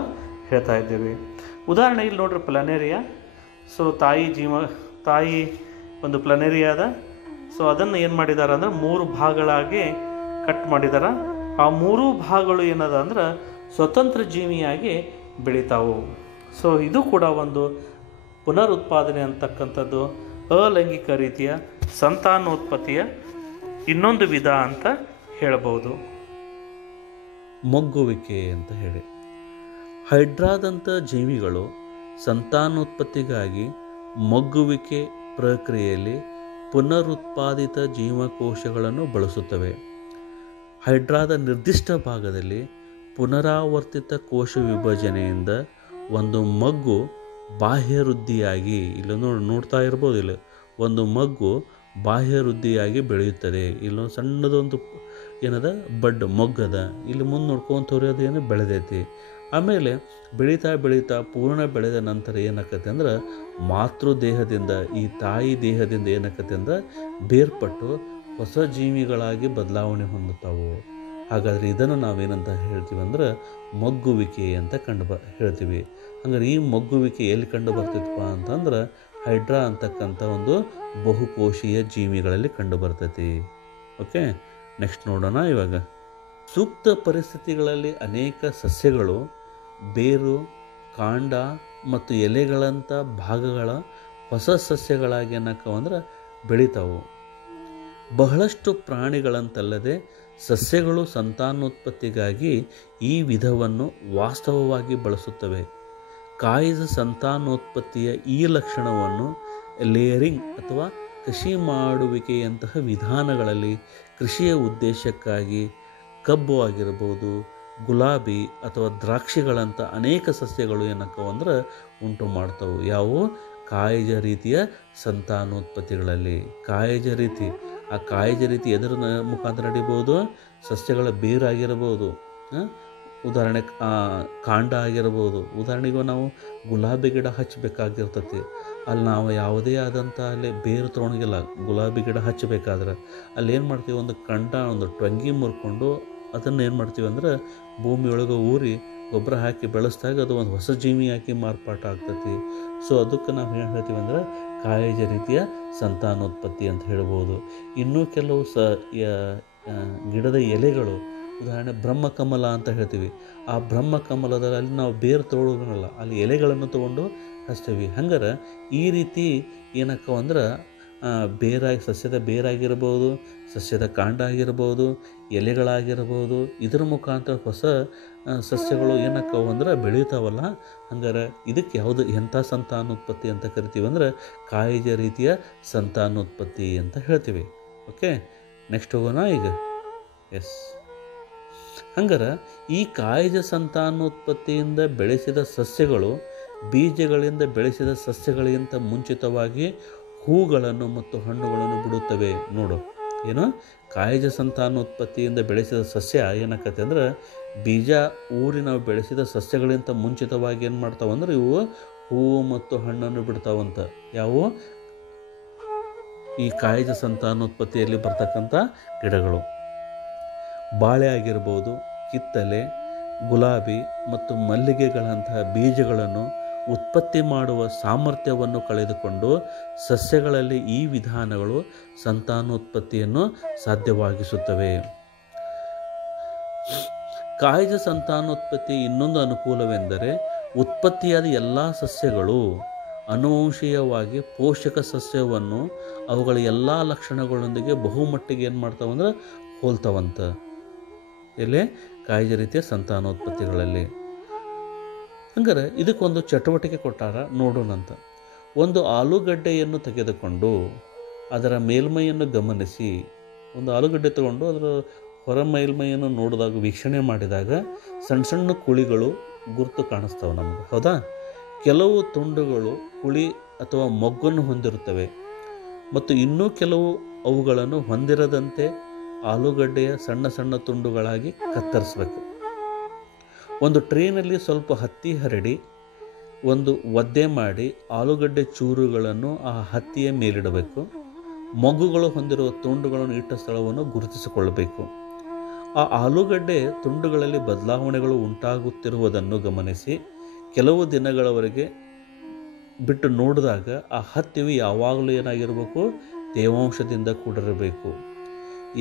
ಹೇಳ್ತಾ ಇದ್ದೇವೆ. ಉದಾಹರಣೆ ಇಲ್ಲಿ ನೋಡ್ರಿ, ಪ್ಲನೇರಿಯಾ. ಸೊ ತಾಯಿ ಒಂದು ಪ್ಲನೇರಿಯಾ ಅದ. ಸೊ ಅದನ್ನು ಏನು ಮಾಡಿದ್ದಾರೆ ಅಂದ್ರೆ 3 ಭಾಗಗಳಾಗಿ ಕಟ್ ಮಾಡಿದ್ದಾರೆ. ಆ 3 ಭಾಗಗಳು ಏನದ ಅಂದ್ರೆ ಸ್ವತಂತ್ರ ಜೀವಿಯಾಗಿ ಬೆಳಿತಾವು. ಸೊ ಇದು ಕೂಡ ಒಂದು ಪುನರುತ್ಪಾದನೆ ಅಂತಕ್ಕಂಥದ್ದು ಅಲೈಂಗಿಕ ರೀತಿಯ ಸಂತಾನೋತ್ಪತ್ತಿಯ ಇನ್ನೊಂದು ವಿಧ ಅಂತ ಹೇಳಬಹುದು. ಮೊಗ್ಗುವಿಕೆ ಅಂತ ಹೇಳಿ, ಹೈಡ್ರಾದಂಥ ಜೀವಿಗಳು ಸಂತಾನೋತ್ಪತ್ತಿಗಾಗಿ ಮೊಗ್ಗುವಿಕೆ ಪ್ರಕ್ರಿಯೆಯಲ್ಲಿ ಪುನರುತ್ಪಾದಿತ ಜೀವಕೋಶಗಳನ್ನು ಬಳಸುತ್ತವೆ. ಹೈಡ್ರಾದ ನಿರ್ದಿಷ್ಟ ಭಾಗದಲ್ಲಿ ಪುನರಾವರ್ತಿತ ಕೋಶ ವಿಭಜನೆಯಿಂದ ಒಂದು ಮಗ್ಗು ಬಾಹ್ಯವೃದ್ಧಿಯಾಗಿ, ಇಲ್ಲೊಂದು ನೋಡ್ತಾ ಇರ್ಬೋದು, ಇಲ್ಲಿ ಒಂದು ಮಗ್ಗು ಬಾಹ್ಯವೃದ್ಧಿಯಾಗಿ ಬೆಳೆಯುತ್ತದೆ. ಇಲ್ಲೊಂದು ಸಣ್ಣದೊಂದು ಏನದ ಬಡ್ ಮೊಗ್ಗದ, ಇಲ್ಲಿ ಮುಂದೆ ನೋಡ್ಕೊಂತವ್ರಿ ಅದು ಏನು ಬೆಳೆದೈತಿ. ಆಮೇಲೆ ಬೆಳೀತಾ ಬೆಳೀತಾ ಪೂರ್ಣ ಬೆಳೆದ ನಂತರ ಏನಾಕತ್ತೆ ಅಂದ್ರೆ ಮಾತೃದೇಹದಿಂದ, ಈ ತಾಯಿ ದೇಹದಿಂದ ಏನಾಕತ್ತೆ ಅಂದ್ರೆ ಬೇರ್ಪಟ್ಟು ಹೊಸ ಜೀವಿಗಳಾಗಿ ಬದಲಾವಣೆ ಹೊಂದುತ್ತಾವು. ಹಾಗಾದರೆ ಇದನ್ನು ನಾವೇನಂತ ಹೇಳ್ತೀವಿ ಅಂದ್ರೆ ಮೊಗ್ಗುವಿಕೆ ಅಂತ ಹೇಳ್ತೀವಿ. ಹಂಗಾರೆ ಈ ಮೊಗ್ಗುವಿಕೆ ಎಲ್ಲಿ ಕಂಡು ಬರ್ತಿತ್ತಪ್ಪ ಅಂತಂದ್ರೆ ಹೈಡ್ರಾ ಅಂತಕ್ಕಂಥ ಒಂದು ಬಹುಕೋಶೀಯ ಜೀವಿಗಳಲ್ಲಿ ಕಂಡುಬರ್ತೈತಿ. ಓಕೆ, ನೆಕ್ಸ್ಟ್ ನೋಡೋಣ ಇವಾಗ. ಸೂಕ್ತ ಪರಿಸ್ಥಿತಿಗಳಲ್ಲಿ ಅನೇಕ ಸಸ್ಯಗಳು ಬೇರು, ಕಾಂಡ ಮತ್ತು ಎಲೆಗಳಂಥ ಭಾಗಗಳ ಹೊಸ ಸಸ್ಯಗಳಾಗಿ ಏನಕ್ಕವಂದ್ರೆ ಬೆಳಿತಾವು. ಬಹಳಷ್ಟು ಪ್ರಾಣಿಗಳಂತಲ್ಲದೆ ಸಸ್ಯಗಳು ಸಂತಾನೋತ್ಪತ್ತಿಗಾಗಿ ಈ ವಿಧವನ್ನು ವಾಸ್ತವವಾಗಿ ಬಳಸುತ್ತವೆ. ಕಾಯಿದ ಸಂತಾನೋತ್ಪತ್ತಿಯ ಈ ಲಕ್ಷಣವನ್ನು ಲೇಯರಿಂಗ್ ಅಥವಾ ಕೃಷಿ ಮಾಡುವಿಕೆಯಂತಹ ವಿಧಾನಗಳಲ್ಲಿ ಕೃಷಿಯ ಉದ್ದೇಶಕ್ಕಾಗಿ ಕಬ್ಬು ಆಗಿರ್ಬೋದು, ಗುಲಾಬಿ ಅಥವಾ ದ್ರಾಕ್ಷಿಗಳಂಥ ಅನೇಕ ಸಸ್ಯಗಳು ಏನಕ್ಕವಂದ್ರೆ ಉಂಟು ಮಾಡ್ತವೆ. ಯಾವುವು? ಕಾಯಿಜ ರೀತಿಯ ಸಂತಾನೋತ್ಪತ್ತಿಗಳಲ್ಲಿ. ಕಾಯಿಜ ರೀತಿ, ಆ ಕಾಯಿಜ ರೀತಿ ಎದರ ಮುಖಾಂತರ ನಡಿಬೋದು? ಸಸ್ಯಗಳ ಬೇರಾಗಿರ್ಬೋದು, ಉದಾಹರಣೆ ಕಾಂಡ ಆಗಿರ್ಬೋದು. ಉದಾಹರಣೆಗೂ ನಾವು ಗುಲಾಬಿ ಗಿಡ ಹಚ್ಚಬೇಕಾಗಿರ್ತತಿ, ಅಲ್ಲಿ ನಾವು ಯಾವುದೇ ಆದಂಥ ಅಲ್ಲಿ ಬೇರು ತೊಗೊಂಡಿಲ್ಲ. ಗುಲಾಬಿ ಗಿಡ ಹಚ್ಚಬೇಕಾದ್ರೆ ಅಲ್ಲಿ ಏನು ಮಾಡ್ತೀವಿ, ಒಂದು ಕಂಡ ಒಂದು ಟೊಂಗಿ ಮುರ್ಕೊಂಡು ಅದನ್ನು ಏನು ಮಾಡ್ತೀವಿ ಅಂದ್ರೆ ಭೂಮಿಯೊಳಗೆ ಊರಿ ಗೊಬ್ಬರ ಹಾಕಿ ಬೆಳೆಸಿದಾಗ ಅದು ಒಂದು ಹೊಸ ಜೀವಿ ಹಾಕಿ ಮಾರ್ಪಾಟ ಆಗ್ತೈತಿ. ಸೊ ಅದಕ್ಕೆ ನಾವು ಏನು ಹೇಳ್ತೀವಿ ಅಂದ್ರೆ ಕಾಯಿಜ ರೀತಿಯ ಸಂತಾನೋತ್ಪತ್ತಿ ಅಂತ ಹೇಳ್ಬೋದು. ಇನ್ನೂ ಕೆಲವು ಗಿಡದ ಎಲೆಗಳು, ಉದಾಹರಣೆ ಬ್ರಹ್ಮಕಮಲ ಅಂತ ಹೇಳ್ತೀವಿ. ಆ ಬ್ರಹ್ಮಕಮಲದಲ್ಲಿ ನಾವು ಬೇರು ತೊಗೊಳ್ಳೋದಿಲ್ಲ, ಅಲ್ಲಿ ಎಲೆಗಳನ್ನು ತೊಗೊಂಡು ಹಚ್ತೀವಿ. ಹಂಗಾರೆ ಈ ರೀತಿ ಏನಕ್ಕವಂದ್ರೆ ಸಸ್ಯದ ಬೇರಾಗಿರ್ಬೋದು, ಸಸ್ಯದ ಕಾಂಡ ಆಗಿರ್ಬೋದು, ಎಲೆಗಳಾಗಿರ್ಬೋದು, ಇದರ ಮುಖಾಂತರ ಹೊಸ ಸಸ್ಯಗಳು ಏನಕ್ಕವು ಅಂದ್ರೆ ಬೆಳೀತಾವಲ್ಲ. ಹಂಗಾರೆ ಇದಕ್ಕೆ ಎಂಥ ಸಂತಾನೋತ್ಪತ್ತಿ ಅಂತ ಕರಿತೀವಿ ಅಂದ್ರೆ ಕಾಯಿಜ ರೀತಿಯ ಸಂತಾನೋತ್ಪತ್ತಿ ಅಂತ ಹೇಳ್ತೀವಿ. ಓಕೆ, ನೆಕ್ಸ್ಟ್ ಹೋಗೋಣ ಈಗ. ಎಸ್, ಹಂಗಾರೆ ಈ ಕಾಯಿಜ ಸಂತಾನೋತ್ಪತ್ತಿಯಿಂದ ಬೆಳೆಸಿದ ಸಸ್ಯಗಳು ಬೀಜಗಳಿಂದ ಬೆಳೆಸಿದ ಸಸ್ಯಗಳಿಗಿಂತ ಮುಂಚಿತವಾಗಿ ಹೂಗಳನ್ನು ಮತ್ತು ಹಣ್ಣುಗಳನ್ನು ಬಿಡುತ್ತವೆ. ನೋಡು, ಏನು ಕಾಯಿಜ ಸಂತಾನೋತ್ಪತ್ತಿಯಿಂದ ಬೆಳೆಸಿದ ಸಸ್ಯ ಏನಾಕತ್ತೆ ಅಂದ್ರೆ ಬೀಜ ಊರಿ ನಾವು ಬೆಳೆಸಿದ ಸಸ್ಯಗಳಿಂತ ಮುಂಚಿತವಾಗಿ ಏನು ಮಾಡ್ತಾವಂದ್ರೆ ಇವು ಹೂವು ಮತ್ತು ಹಣ್ಣನ್ನು ಬಿಡ್ತಾವಂತ. ಯಾವುವು? ಈ ಕಾಯಿಜ ಸಂತಾನೋತ್ಪತ್ತಿಯಲ್ಲಿ ಬರ್ತಕ್ಕಂಥ ಗಿಡಗಳು. ಬಾಳೆ ಆಗಿರ್ಬೋದು, ಕಿತ್ತಲೆ, ಗುಲಾಬಿ ಮತ್ತು ಮಲ್ಲಿಗೆಗಳಂತಹ ಬೀಜಗಳನ್ನು ಉತ್ಪತ್ತಿ ಮಾಡುವ ಸಾಮರ್ಥ್ಯವನ್ನು ಕಳೆದುಕೊಂಡು ಸಸ್ಯಗಳಲ್ಲಿ ಈ ವಿಧಾನಗಳು ಸಂತಾನೋತ್ಪತ್ತಿಯನ್ನು ಸಾಧ್ಯವಾಗಿಸುತ್ತವೆ. ಕಾಯಿಜ ಸಂತಾನೋತ್ಪತ್ತಿ ಇನ್ನೊಂದು ಅನುಕೂಲವೆಂದರೆ ಉತ್ಪತ್ತಿಯಾದ ಎಲ್ಲ ಸಸ್ಯಗಳು ಅನುವಂಶೀಯವಾಗಿ ಪೋಷಕ ಸಸ್ಯವನ್ನು ಅವುಗಳ ಎಲ್ಲ ಲಕ್ಷಣಗಳೊಂದಿಗೆ ಬಹುಮಟ್ಟಿಗೆ ಏನು ಮಾಡ್ತಾವಂದ್ರೆ ಹೋಲ್ತಾವಂತ. ಎಲ್ಲೇ ಕಾಯಿಜ ರೀತಿಯ ಸಂತಾನೋತ್ಪತ್ತಿಗಳಲ್ಲಿ. ಹಂಗಾರೆ ಇದಕ್ಕೊಂದು ಚಟುವಟಿಕೆ ಕೊಟ್ಟಾರ, ನೋಡೋಣಂತ. ಒಂದು ಆಲೂಗಡ್ಡೆಯನ್ನು ತೆಗೆದುಕೊಂಡು ಅದರ ಮೇಲ್ಮೈಯನ್ನು ಗಮನಿಸಿ, ಒಂದು ಆಲೂಗಡ್ಡೆ ತಗೊಂಡು ಅದರ ಹೊರ ಮೇಲ್ಮೈಯನ್ನು ನೋಡಿದಾಗ, ವೀಕ್ಷಣೆ ಮಾಡಿದಾಗ ಸಣ್ಣ ಸಣ್ಣ ಕುಳಿಗಳು ಗುರುತು ಕಾಣಿಸ್ತಾವೆ ನಮಗೆ, ಹೌದಾ? ಕೆಲವು ತುಂಡುಗಳು ಕುಳಿ ಅಥವಾ ಮೊಗ್ಗನ್ನು ಹೊಂದಿರುತ್ತವೆ ಮತ್ತು ಇನ್ನೂ ಕೆಲವು ಅವುಗಳನ್ನು ಹೊಂದಿರದಂತೆ ಆಲೂಗಡ್ಡೆಯ ಸಣ್ಣ ಸಣ್ಣ ತುಂಡುಗಳಾಗಿ ಕತ್ತರಿಸಬೇಕು. ಒಂದು ಟ್ರೇನಲ್ಲಿ ಸ್ವಲ್ಪ ಹತ್ತಿ ಹರಡಿ ಒಂದು ಒದ್ದೆ ಮಾಡಿ ಆಲೂಗಡ್ಡೆ ಚೂರುಗಳನ್ನು ಆ ಹತ್ತಿಯ ಮೇಲಿಡಬೇಕು. ಮೊಗ್ಗುಗಳು ಹೊಂದಿರುವ ತುಂಡುಗಳನ್ನು ಇಟ್ಟ ಸ್ಥಳವನ್ನು ಗುರುತಿಸಿಕೊಳ್ಳಬೇಕು. ಆ ಆಲೂಗಡ್ಡೆ ತುಂಡುಗಳಲ್ಲಿ ಬದಲಾವಣೆಗಳು ಉಂಟಾಗುತ್ತಿರುವುದನ್ನು ಗಮನಿಸಿ ಕೆಲವು ದಿನಗಳವರೆಗೆ ಬಿಟ್ಟು ನೋಡಿದಾಗ ಆ ಹತ್ತಿಯು ಯಾವಾಗಲೂ ಏನಾಗಿರಬೇಕು? ತೇವಾಂಶದಿಂದ ಕೂಡಿರಬೇಕು.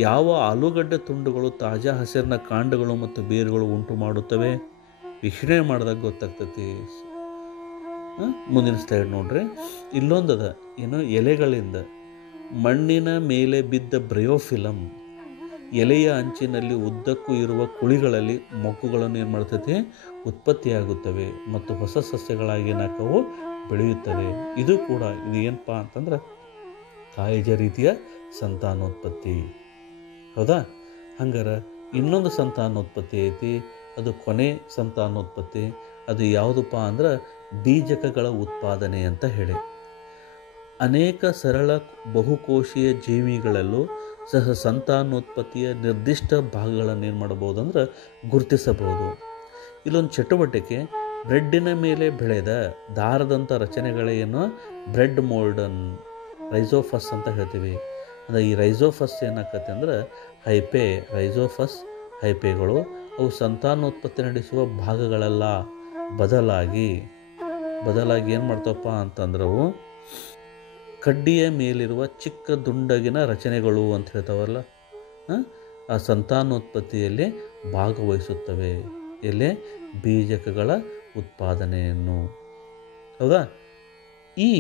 ಯಾವ ಆಲೂಗಡ್ಡೆ ತುಂಡುಗಳು ತಾಜಾ ಹಸಿರಿನ ಕಾಂಡಗಳು ಮತ್ತು ಬೇರುಗಳು ಉಂಟು ಮಾಡುತ್ತವೆ? ವೀಕ್ಷಣೆ ಮಾಡಿದಾಗ ಗೊತ್ತಾಗ್ತತಿ. ಮುಂದಿನ ಸ್ಲೈಡ್ ನೋಡ್ರಿ. ಇಲ್ಲೊಂದದ, ಏನು, ಎಲೆಗಳಿಂದ ಮಣ್ಣಿನ ಮೇಲೆ ಬಿದ್ದ ಬ್ರಯೋಫಿಲಮ್ ಎಲೆಯ ಅಂಚಿನಲ್ಲಿ ಉದ್ದಕ್ಕೂ ಇರುವ ಕುಳಿಗಳಲ್ಲಿ ಮೊಗ್ಗುಗಳನ್ನು ಏನು ಮಾಡ್ತೈತಿ? ಉತ್ಪತ್ತಿಯಾಗುತ್ತವೆ ಮತ್ತು ಹೊಸ ಸಸ್ಯಗಳಾಗಿ ಏನಾಕವು? ಬೆಳೆಯುತ್ತವೆ. ಇದು ಕೂಡ ಇದು ಏನಪ್ಪ ಅಂತಂದ್ರೆ ಕಾಯಿಜ ರೀತಿಯ ಸಂತಾನೋತ್ಪತ್ತಿ, ಹೌದಾ? ಹಂಗಾರೆ ಇನ್ನೊಂದು ಸಂತಾನೋತ್ಪತ್ತಿ ಐತಿ, ಅದು ಕೊನೆ ಸಂತಾನೋತ್ಪತ್ತಿ. ಅದು ಯಾವುದಪ್ಪ ಅಂದ್ರೆ ಬೀಜಕಗಳ ಉತ್ಪಾದನೆ ಅಂತ ಹೇಳಿ. ಅನೇಕ ಸರಳ ಬಹುಕೋಶೀಯ ಜೀವಿಗಳಲ್ಲೂ ಸಹ ಸಂತಾನೋತ್ಪತ್ತಿಯ ನಿರ್ದಿಷ್ಟ ಭಾಗಗಳನ್ನು ಏನು ಮಾಡಬಹುದು ಅಂದ್ರೆ ಗುರುತಿಸಬಹುದು. ಇಲ್ಲೊಂದು ಚಟುವಟಿಕೆ, ಬ್ರೆಡ್ಡಿನ ಮೇಲೆ ಬೆಳೆದ ದಾರದಂಥ ರಚನೆಗಳೇನು ಬ್ರೆಡ್ ಮೋಲ್ಡನ್ ರೈಸೋಫಸ್ ಅಂತ ಹೇಳ್ತೀವಿ. ಅಂದರೆ ಈ ರೈಸೋಫಸ್ ಏನಾಕತ್ತೆ ಅಂದ್ರೆ ರೈಸೋಫಸ್ ಹೈಪೆಗಳು ಅವು ಸಂತಾನೋತ್ಪತ್ತಿ ನಡೆಸುವ ಭಾಗಗಳೆಲ್ಲ ಬದಲಾಗಿ ಏನು ಮಾಡ್ತವಪ್ಪ ಅಂತಂದ್ರೆ ಅವು ಕಡ್ಡಿಯ ಮೇಲಿರುವ ಚಿಕ್ಕ ದುಂಡಗಿನ ರಚನೆಗಳು ಅಂತ ಹೇಳ್ತಾವಲ್ಲ, ಆ ಸಂತಾನೋತ್ಪತ್ತಿಯಲ್ಲಿ ಭಾಗವಹಿಸುತ್ತವೆ. ಎಲೆ ಬೀಜಕಗಳ ಉತ್ಪಾದನೆಯನ್ನು. ಹೌದಾ? ಈ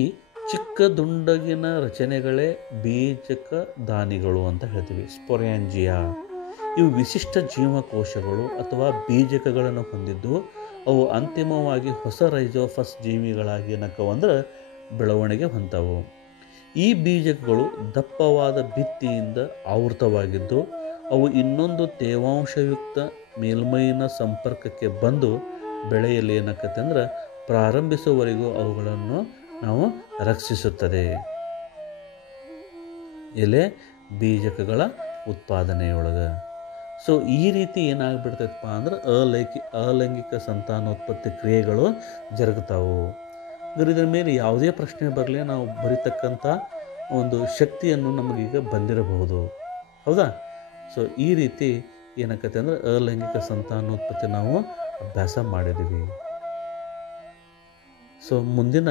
ಚಿಕ್ಕ ದುಂಡಗಿನ ರಚನೆಗಳೇ ಬೀಜಕ ದಾನಿಗಳು ಅಂತ ಹೇಳ್ತೀವಿ, ಸ್ಪೊರ್ಯಾಂಜಿಯಾ. ಇವು ವಿಶಿಷ್ಟ ಜೀವಕೋಶಗಳು ಅಥವಾ ಬೀಜಕಗಳನ್ನು ಹೊಂದಿದ್ದು ಅವು ಅಂತಿಮವಾಗಿ ಹೊಸ ರೈಜೋಫಸ್ ಜೀವಿಗಳಾಗಿ ಏನಕ್ಕವಂದ್ರೆ ಬೆಳವಣಿಗೆ ಹೊಂದವು. ಈ ಬೀಜಕಗಳು ದಪ್ಪವಾದ ಭಿತ್ತಿಯಿಂದ ಆವೃತವಾಗಿದ್ದು ಅವು ಇನ್ನೊಂದು ತೇವಾಂಶಯುಕ್ತ ಮೇಲ್ಮೈನ ಸಂಪರ್ಕಕ್ಕೆ ಬಂದು ಬೆಳೆಯಲ್ಲಿ ಏನಾಕತ್ತೆ ಅಂದ್ರೆ ಪ್ರಾರಂಭಿಸುವವರೆಗೂ ಅವುಗಳನ್ನು ನಾವು ರಕ್ಷಿಸುತ್ತದೆ. ಎಲೆ ಬೀಜಕಗಳ ಉತ್ಪಾದನೆಯೊಳಗೆ. ಸೊ ಈ ರೀತಿ ಏನಾಗ್ಬಿಡ್ತೈತಪ್ಪ ಅಂದ್ರೆ ಅಲೈಂಗಿಕ ಸಂತಾನೋತ್ಪತ್ತಿ ಕ್ರಿಯೆಗಳು ಜರುಗ್ತಾವು. ಇದ್ರ ಮೇಲೆ ಯಾವುದೇ ಪ್ರಶ್ನೆ ಬರಲಿ, ನಾವು ಬರಿತಕ್ಕಂಥ ಒಂದು ಶಕ್ತಿಯನ್ನು ನಮಗೀಗ ಬಂದಿರಬಹುದು. ಹೌದಾ? ಸೊ ಈ ರೀತಿ ಏನಾಕತ್ತೆ ಅಂದರೆ ಅಲೈಂಗಿಕ ಸಂತಾನೋತ್ಪತ್ತಿ ನಾವು ಅಭ್ಯಾಸ ಮಾಡಿದ್ದೀವಿ. ಸೊ ಮುಂದಿನ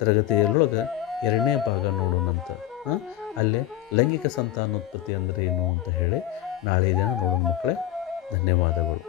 ತರಗತಿಯೊಳಗೆ 2ನೇ ಭಾಗ ನೋಡೋಣಂತ. ಅಲ್ಲೇ ಲೈಂಗಿಕ ಸಂತಾನೋತ್ಪತ್ತಿ ಅಂದರೆ ಏನು ಅಂತ ಹೇಳಿ ನಾಳೆ ದಿನ ನೋಡೋಣ ಮಕ್ಕಳೇ. ಧನ್ಯವಾದಗಳು.